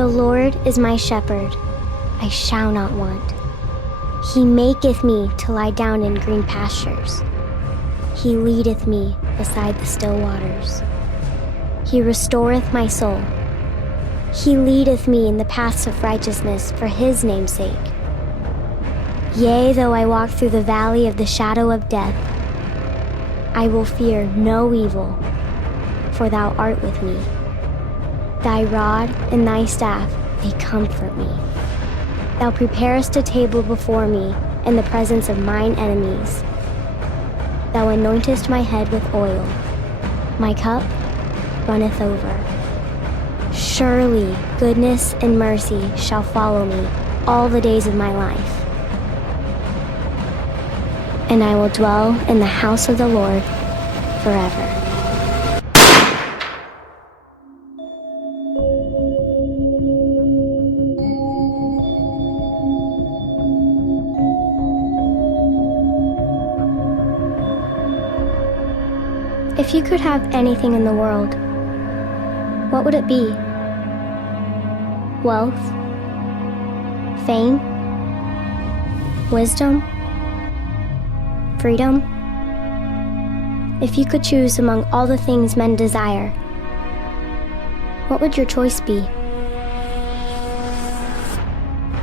The Lord is my shepherd, I shall not want. He maketh me to lie down in green pastures. He leadeth me beside the still waters. He restoreth my soul. He leadeth me in the paths of righteousness for his name's sake. Yea, though I walk through the valley of the shadow of death, I will fear no evil, for thou art with me. Thy rod and thy staff, they comfort me. Thou preparest a table before me in the presence of mine enemies. Thou anointest my head with oil. My cup runneth over. Surely goodness and mercy shall follow me all the days of my life. And I will dwell in the house of the Lord forever. If you could have anything in the world, what would it be? Wealth? Fame? Wisdom? Freedom? If you could choose among all the things men desire, what would your choice be?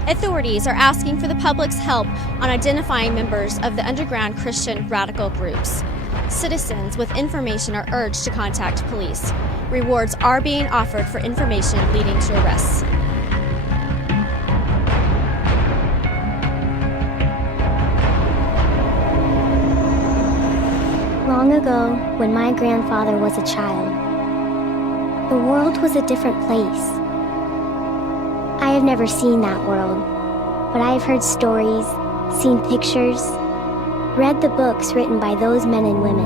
Authorities are asking for the public's help on identifying members of the underground Christian radical groups. Citizens with information are urged to contact police. Rewards are being offered for information leading to arrests. Long ago, when my grandfather was a child, the world was a different place. I have never seen that world, but I have heard stories, seen pictures, read the books written by those men and women.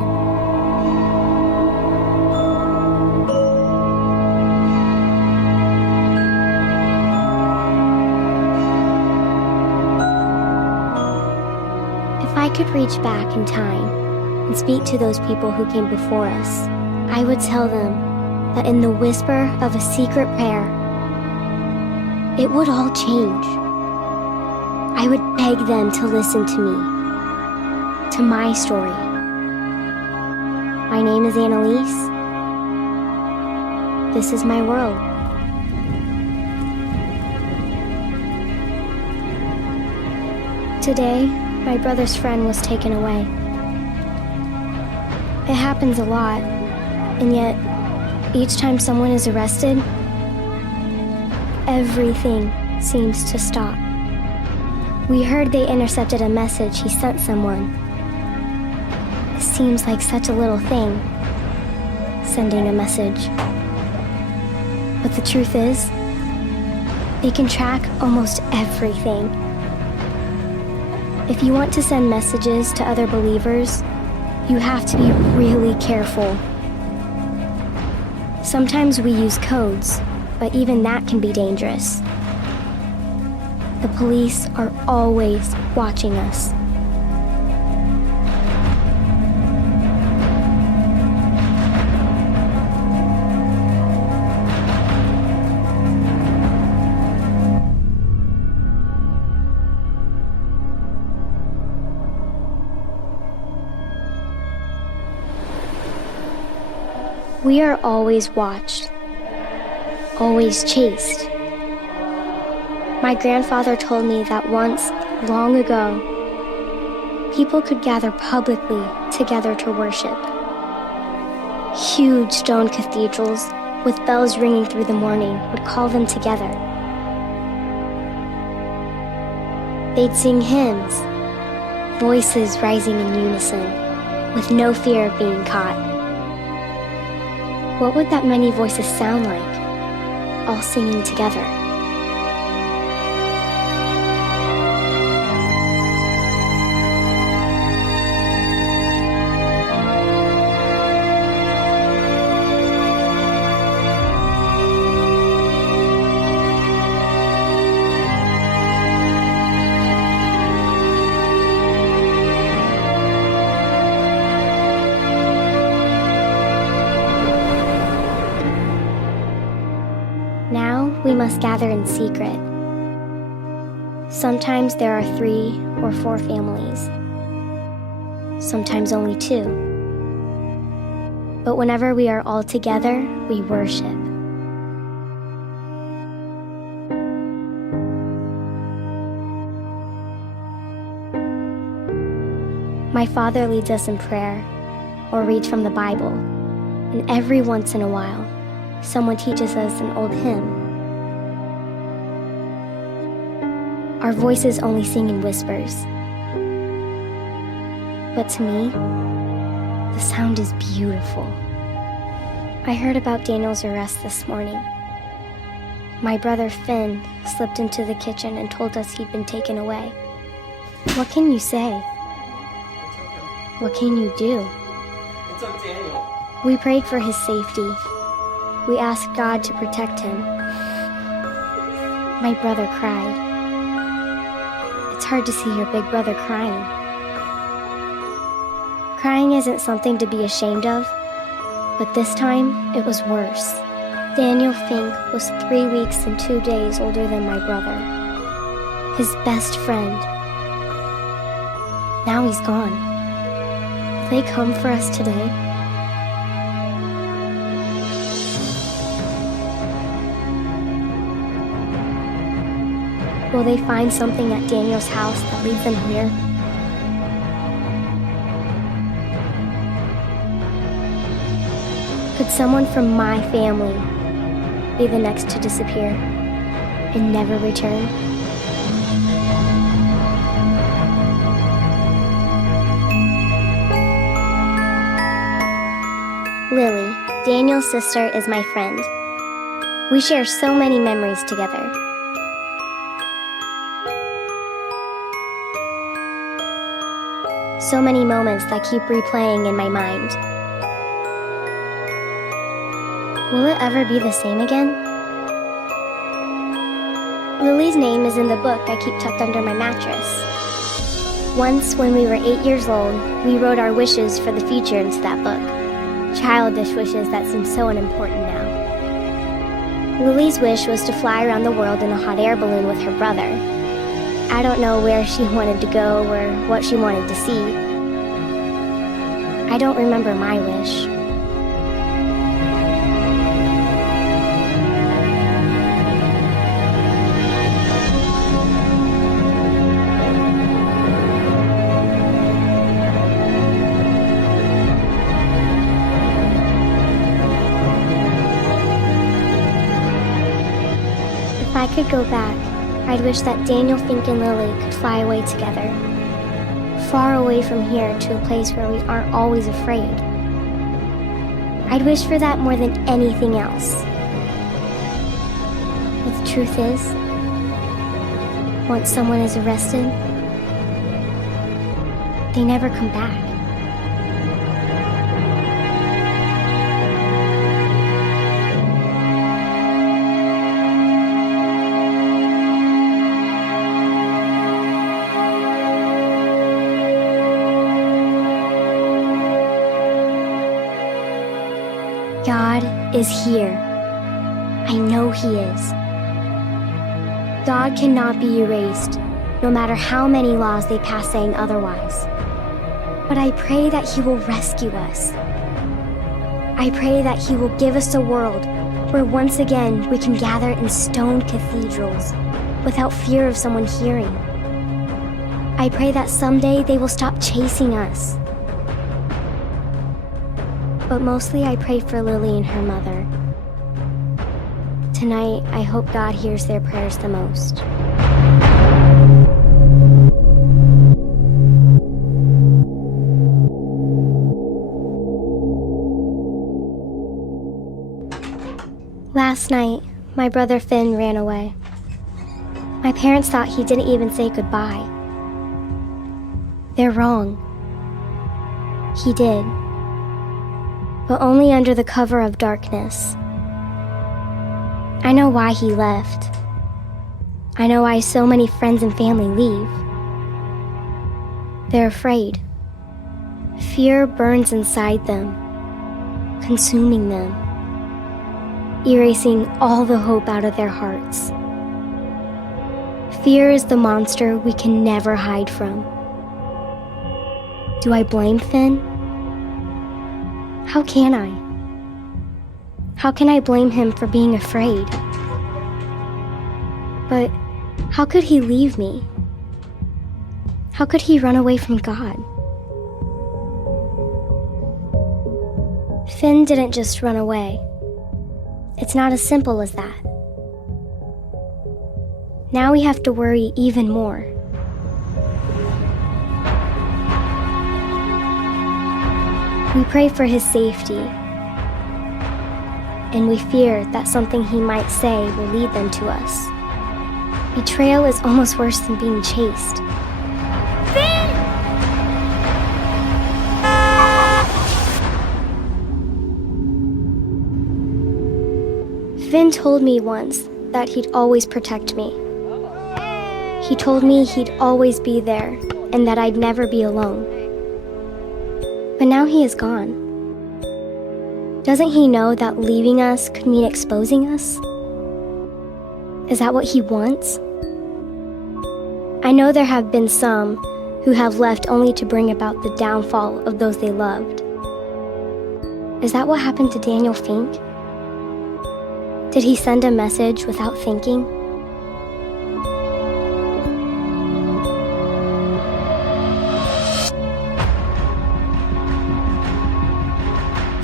If I could reach back in time and speak to those people who came before us, I would tell them that in the whisper of a secret prayer, it would all change. I would beg them to listen to me, to my story. My name is Annalise. This is my world. Today, my brother's friend was taken away. It happens a lot, and yet, each time someone is arrested, everything seems to stop. We heard they intercepted a message he sent someone. It seems like such a little thing, sending a message. But the truth is, they can track almost everything. If you want to send messages to other believers, you have to be really careful. Sometimes we use codes, but even that can be dangerous. The police are always watching us. We are always watched, always chased. My grandfather told me that once, long ago, people could gather publicly together to worship. Huge stone cathedrals with bells ringing through the morning would call them together. They'd sing hymns, voices rising in unison, with no fear of being caught. What would that many voices sound like, all singing together? must gather in secret. Sometimes there are 3 or 4 families, sometimes only 2. But whenever we are all together, we worship. My father leads us in prayer or reads from the Bible, and every once in a while, someone teaches us an old hymn. Our voices only sing in whispers, but to me, the sound is beautiful. I heard about Daniel's arrest this morning. My brother Finn slipped into the kitchen and told us he'd been taken away. What can you say? What can you do? It's on Daniel. We prayed for his safety. We asked God to protect him. My brother cried. It's hard to see your big brother crying. Crying isn't something to be ashamed of, but this time it was worse. Daniel Fink was 3 weeks and 2 days older than my brother, his best friend. Now he's gone. Will they come for us today? Will they find something at Daniel's house that leads them here? Could someone from my family be the next to disappear and never return? Lily, Daniel's sister, is my friend. We share so many memories together. So many moments that keep replaying in my mind. Will it ever be the same again? Lily's name is in the book I keep tucked under my mattress. Once, when we were 8 years old, we wrote our wishes for the future into that book. Childish wishes that seem so unimportant now. Lily's wish was to fly around the world in a hot air balloon with her brother. I don't know where she wanted to go or what she wanted to see. I don't remember my wish. If I could go back, I'd wish that Daniel, Fink, and Lily could fly away together, far away from here to a place where we aren't always afraid. I'd wish for that more than anything else. But the truth is, once someone is arrested, they never come back. God is here. I know He is. God cannot be erased, no matter how many laws they pass saying otherwise. But I pray that He will rescue us. I pray that He will give us a world where once again we can gather in stone cathedrals without fear of someone hearing. I pray that someday they will stop chasing us. But mostly I pray for Lily and her mother. Tonight, I hope God hears their prayers the most. Last night, my brother Finn ran away. My parents thought he didn't even say goodbye. They're wrong. He did. But only under the cover of darkness. I know why he left. I know why so many friends and family leave. They're afraid. Fear burns inside them, consuming them. erasing all the hope out of their hearts. Fear is the monster we can never hide from. Do I blame Finn? How can I? How can I blame him for being afraid? But how could he leave me? How could he run away from God? Finn didn't just run away. It's not as simple as that. Now we have to worry even more. We pray for his safety, and we fear that something he might say will lead them to us. Betrayal is almost worse than being chased. Finn told me once that he'd always protect me. He told me he'd always be there and that I'd never be alone. But now he is gone. Doesn't he know that leaving us could mean exposing us? Is that what he wants? I know there have been some who have left only to bring about the downfall of those they loved. Is that what happened to Daniel Fink? Did he send a message without thinking?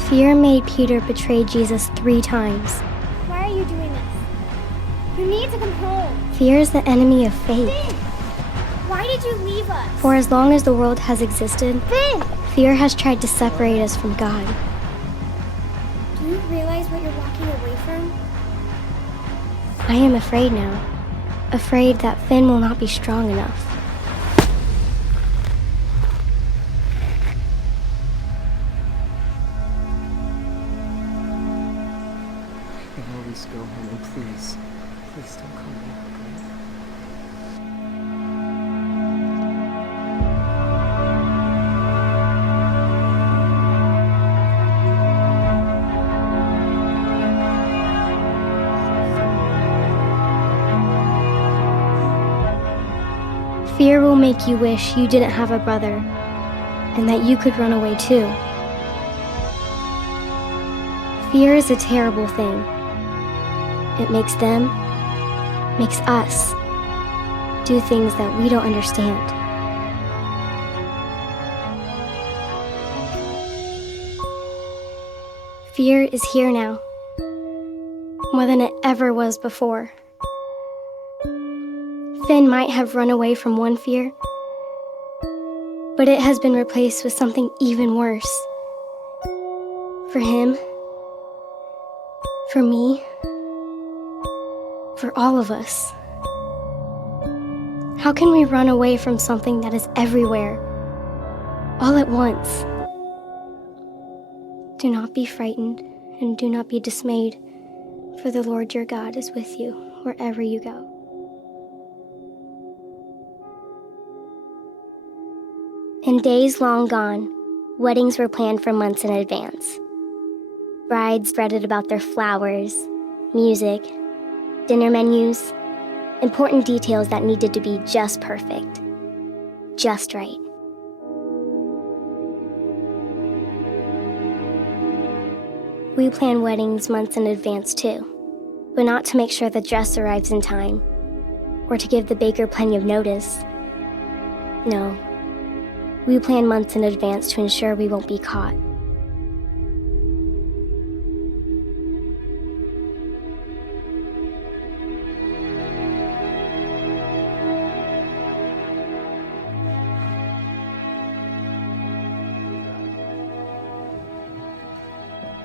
Fear made Peter betray Jesus 3 times. Why are you doing this? You need to come home. Fear is the enemy of faith. Finn! Why did you leave us? For as long as the world has existed, Finn! fear has tried to separate us from God. Do you realize what you're walking away from? I am afraid now. Afraid that Finn will not be strong enough. I can always go home, and please don't come back, okay? Fear will make you wish you didn't have a brother, and that you could run away too. Fear is a terrible thing. It makes them, makes us, do things that we don't understand. Fear is here now, more than it ever was before. Finn might have run away from one fear, but it has been replaced with something even worse. For him, for me, for all of us. How can we run away from something that is everywhere, all at once? Do not be frightened and do not be dismayed, for the Lord your God is with you wherever you go. In days long gone, weddings were planned for months in advance. Brides fretted about their flowers, music, dinner menus, important details that needed to be just perfect, just right. We plan weddings months in advance too, but not to make sure the dress arrives in time, or to give the baker plenty of notice. No. We plan months in advance to ensure we won't be caught.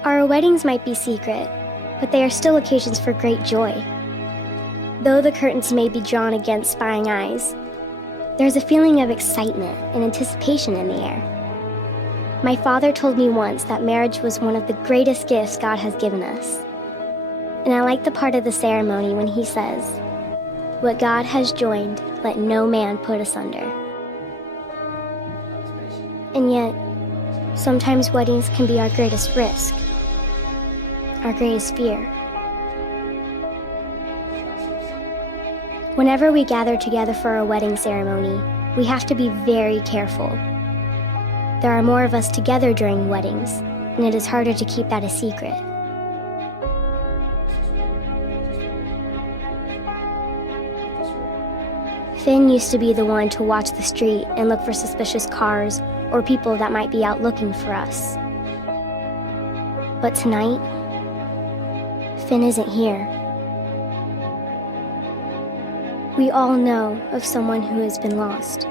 Our weddings might be secret, but they are still occasions for great joy. Though the curtains may be drawn against spying eyes, there's a feeling of excitement and anticipation in the air. My father told me once that marriage was one of the greatest gifts God has given us. And I like the part of the ceremony when he says, "What God has joined, let no man put asunder." And yet, sometimes weddings can be our greatest risk, our greatest fear. Whenever we gather together for a wedding ceremony, we have to be very careful. There are more of us together during weddings, and it is harder to keep that a secret. Finn used to be the one to watch the street and look for suspicious cars or people that might be out looking for us. But tonight, Finn isn't here. We all know of someone who has been lost.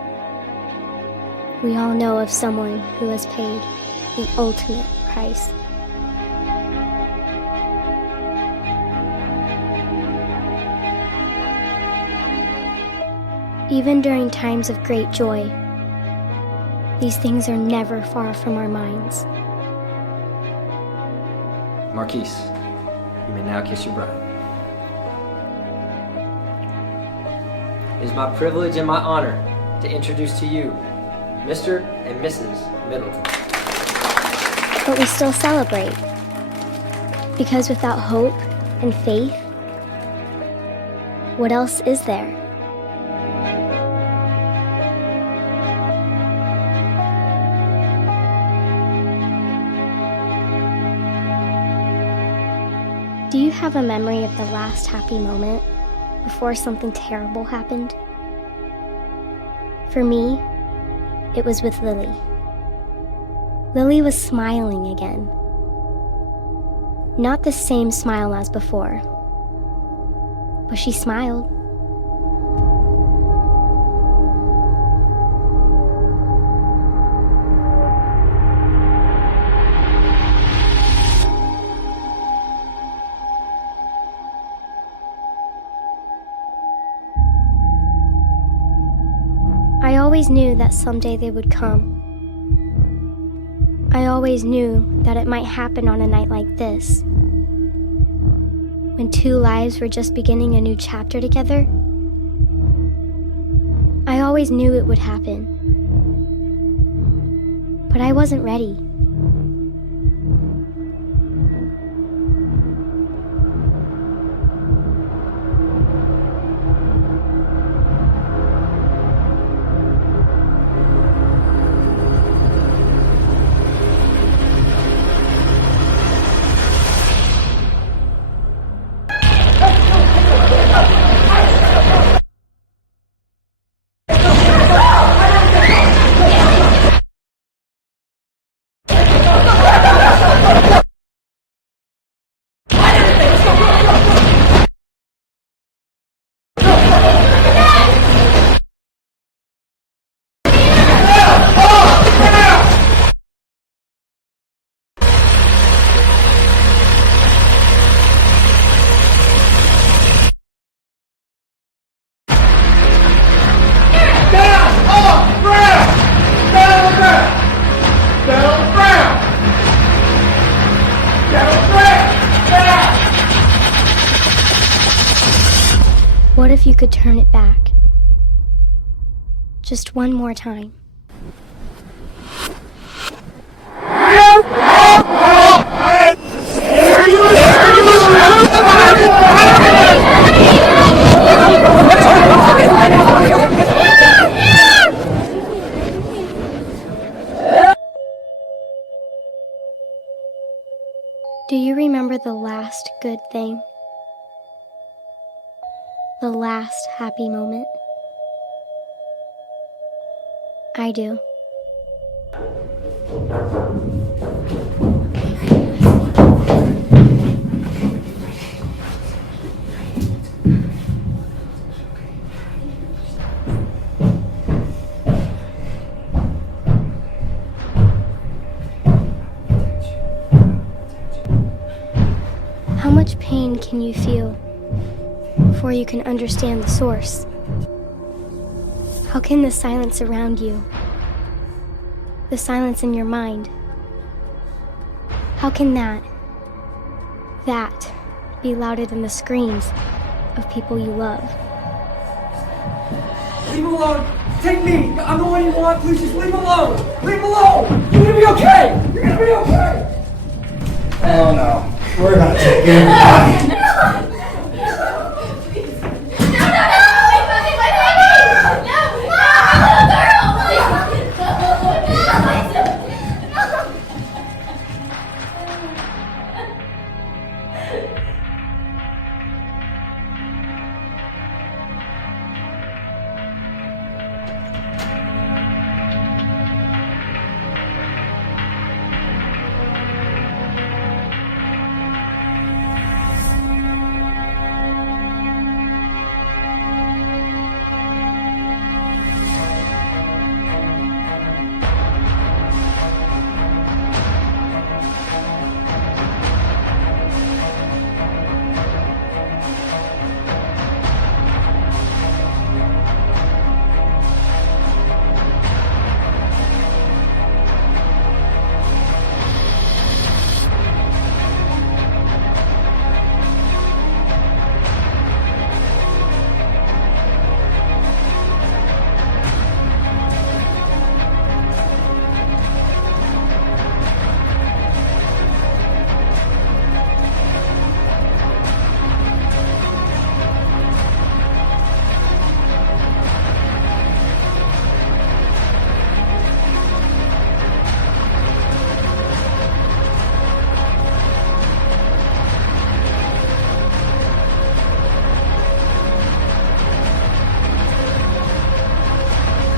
We all know of someone who has paid the ultimate price. Even during times of great joy, these things are never far from our minds. Marquise, you may now kiss your bride. It is my privilege and my honor to introduce to you Mr. and Mrs. Middleton. But we still celebrate, because without hope and faith, what else is there? Do you have a memory of the last happy moment before something terrible happened? For me, it was with Lily. Lily was smiling again. Not the same smile as before, but she smiled. I always knew that someday they would come. I always knew that it might happen on a night like this, when two lives were just beginning a new chapter together. I always knew it would happen, but I wasn't ready. What if you could turn it back? Just one more time. Do you remember the last good thing? The last happy moment? I do. How much pain can you feel before you can understand the source? How can the silence around you, the silence in your mind, how can that be louder than the screams of people you love? Leave him alone! Take me! I'm the one you want! Please just leave him alone! Leave him alone! You're gonna be okay! You're gonna be okay! Oh no. We're gonna take everybody. No, no, no!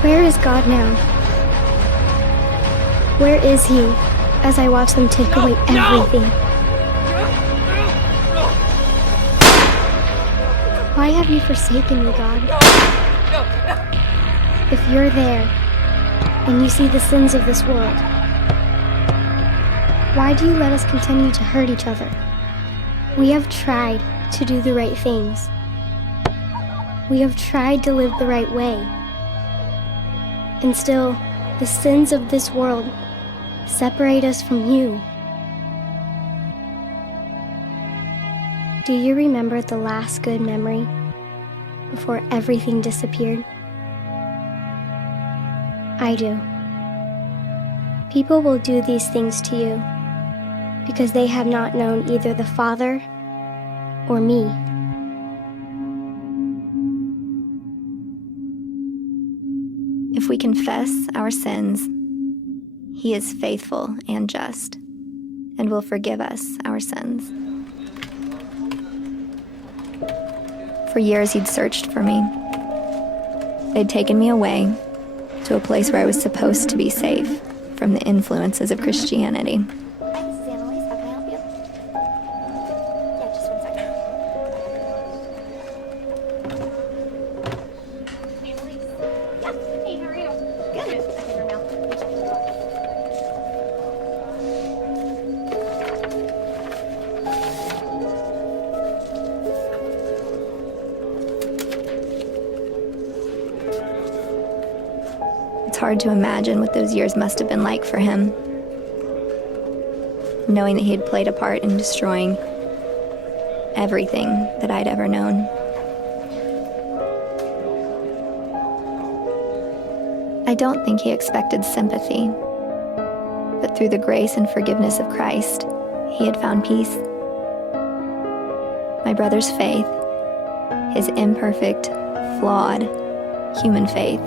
Where is God now? Where is He as I watch them take away everything? Why have you forsaken me, God? If you're there and you see the sins of this world, why do you let us continue to hurt each other? We have tried to do the right things. We have tried to live the right way. And still, the sins of this world separate us from you. Do you remember the last good memory before everything disappeared? I do. People will do these things to you because they have not known either the Father or me. If we confess our sins, He is faithful and just, and will forgive us our sins. For years, He'd searched for me. They'd taken me away to a place where I was supposed to be safe from the influences of Christianity. It's hard to imagine what those years must have been like for him, knowing that he had played a part in destroying everything that I'd ever known. I don't think he expected sympathy, but through the grace and forgiveness of Christ, he had found peace. My brother's faith, his imperfect, flawed, human faith,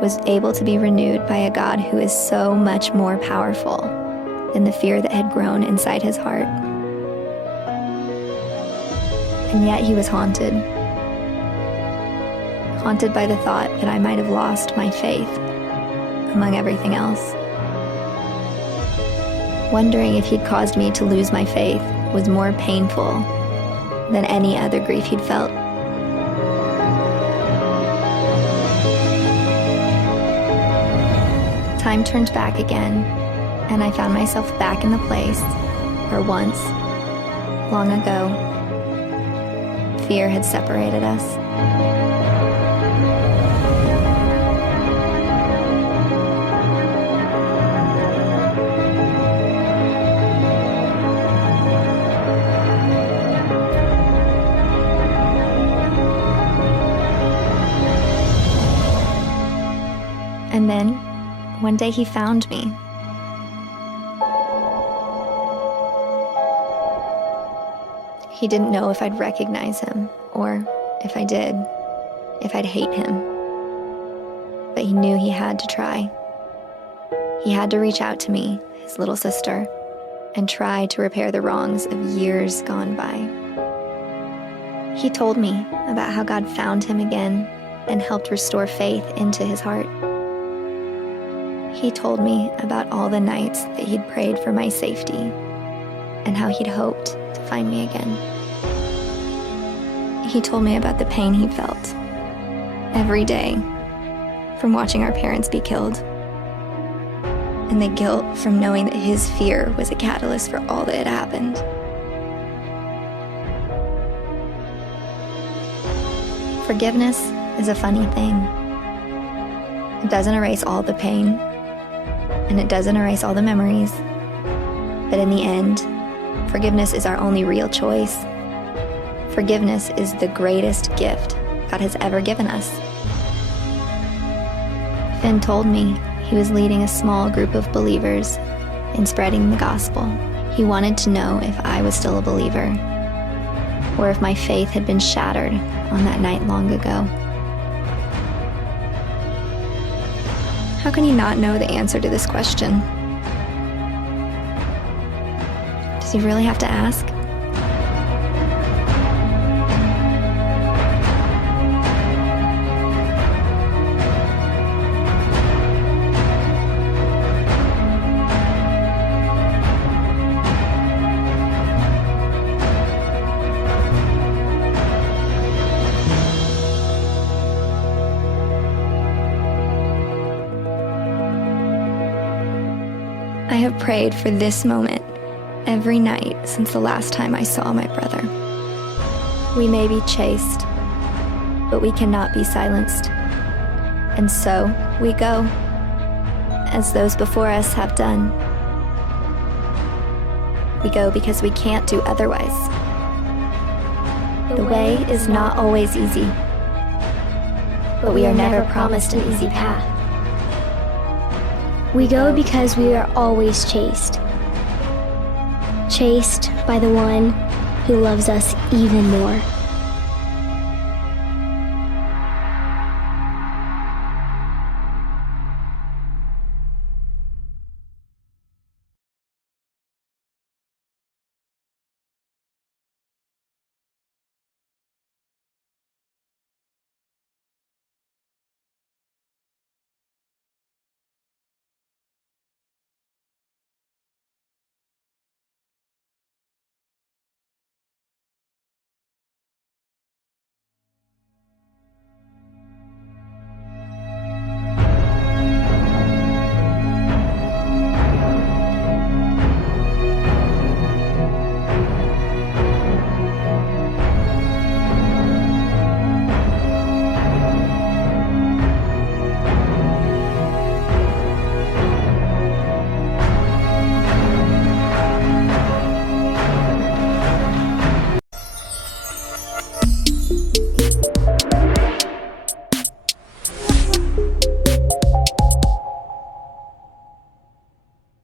was able to be renewed by a God who is so much more powerful than the fear that had grown inside his heart. And yet he was haunted by the thought that I might have lost my faith among everything else. Wondering if he'd caused me to lose my faith was more painful than any other grief he'd felt. Time turned back again, and I found myself back in the place where once, long ago, fear had separated us. And then, one day he found me. He didn't know if I'd recognize him, or if I did, if I'd hate him. But he knew he had to try. He had to reach out to me, his little sister, and try to repair the wrongs of years gone by. He told me about how God found him again and helped restore faith into his heart. He told me about all the nights that he'd prayed for my safety and how he'd hoped to find me again. He told me about the pain he felt every day from watching our parents be killed, and the guilt from knowing that his fear was a catalyst for all that had happened. Forgiveness is a funny thing. It doesn't erase all the pain, and it doesn't erase all the memories. But in the end, forgiveness is our only real choice. Forgiveness is the greatest gift God has ever given us. Finn told me he was leading a small group of believers in spreading the gospel. He wanted to know if I was still a believer, or if my faith had been shattered on that night long ago. How can he not know the answer to this question? Does he really have to ask? I have prayed for this moment every night since the last time I saw my brother. We may be chased, but we cannot be silenced. And so we go, as those before us have done. We go because we can't do otherwise. The way is not always easy, but we are never promised an easy path. We go because we are always chased. Chased by the one who loves us even more.